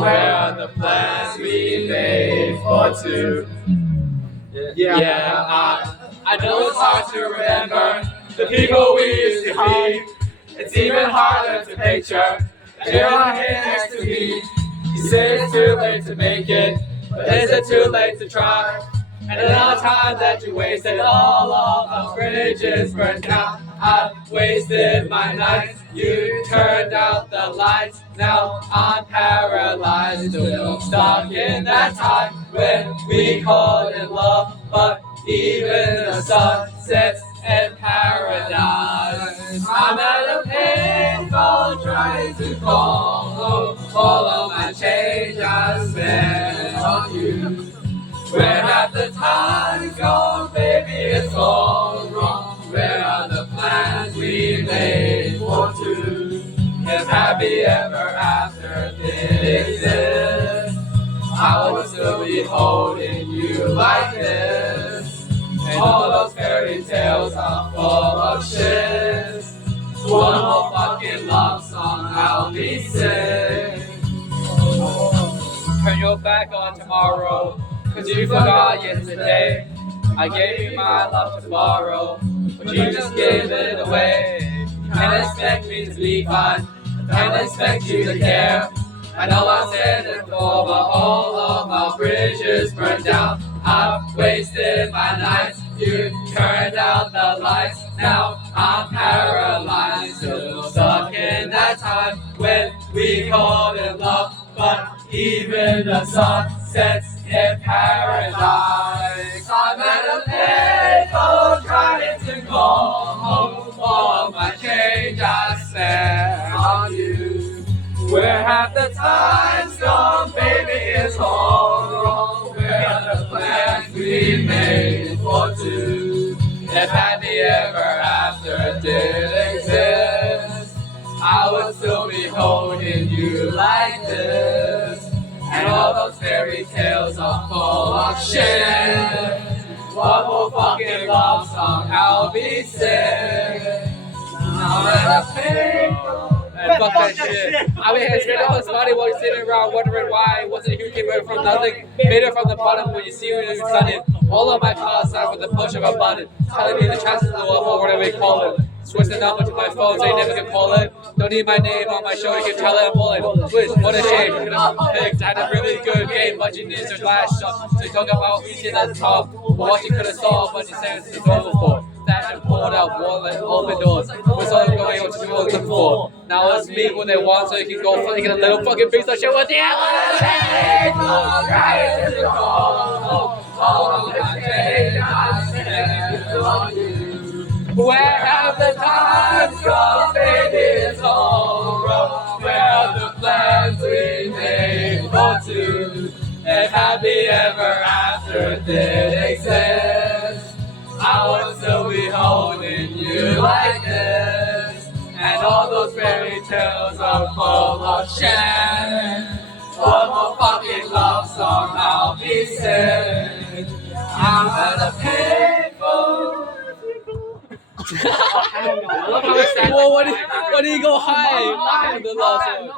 Where are the plans we made for two? I know it's hard to remember the people we used to be. It's even harder to picture that you're not here next to me. You say it's too late to make it, but is it too late to try? And all the time that you wasted, all of our bridges burned down. I wasted my nights, you turned out the lights. Now I'm paralyzed, still stuck in that time when we called it love. But even the sun sets in paradise. I'm at a payphone trying to call home. All of my change I spent on you. Where have the times gone, baby, it's all wrong. Where are the plans we made for two? If happy ever after did exist, I would still be holding you like this. And all those fairy tales are full of shit. One more fucking love song, I'll be sick. Turn your back on tomorrow, 'cause you forgot yesterday. I gave you my love tomorrow, but you just gave it away. Can't expect me to be fine, can't expect you to care. I know I said it before, but all of our bridges burned down. I've wasted my nights, you turned out the lights. Now I'm paralyzed, still stuck in that time when we called it love. But even the sun sets in paradise. I'm at a payphone trying to call home. All of my change I spent on you. Where have the times gone, baby, it's all wrong. Where are the plans we made for two? If happy ever after did exist, I would still be holding you like this. And all those fairy tales are full of shit. One more fucking love song, I'll be sick. I'm at a payphone. And fuck that shit. I mean, it's all this money while you're sitting around wondering why it wasn't a huge came from nothing. Made it from the bottom when you see it in sudden. All of my calls started with the push of a button. Telling me the chances of the love or whatever they call it. Switch the number to my phone so you never can call it. Don't need my name on my show, you can tell it I'm bullet. Switch, what a shame. You could have picked. I had a really good game, but you needed your last shot. So you talk about reaching the top. But what you could have solved, but you said it's over for. That and pulled out wallet, open doors. We're all going on to do what looking for. Now let's meet what they want so you can go fucking get a little fucking piece of shit with the Where have the times gone, baby, it's all wrong. Where are the plans we made for two? If happy ever after did exist, I would still be holding you like this. And all those fairy tales are full of shit. One more fucking love song, I'll be sick. I'm at a payphone. Well, what do you go high? The last one.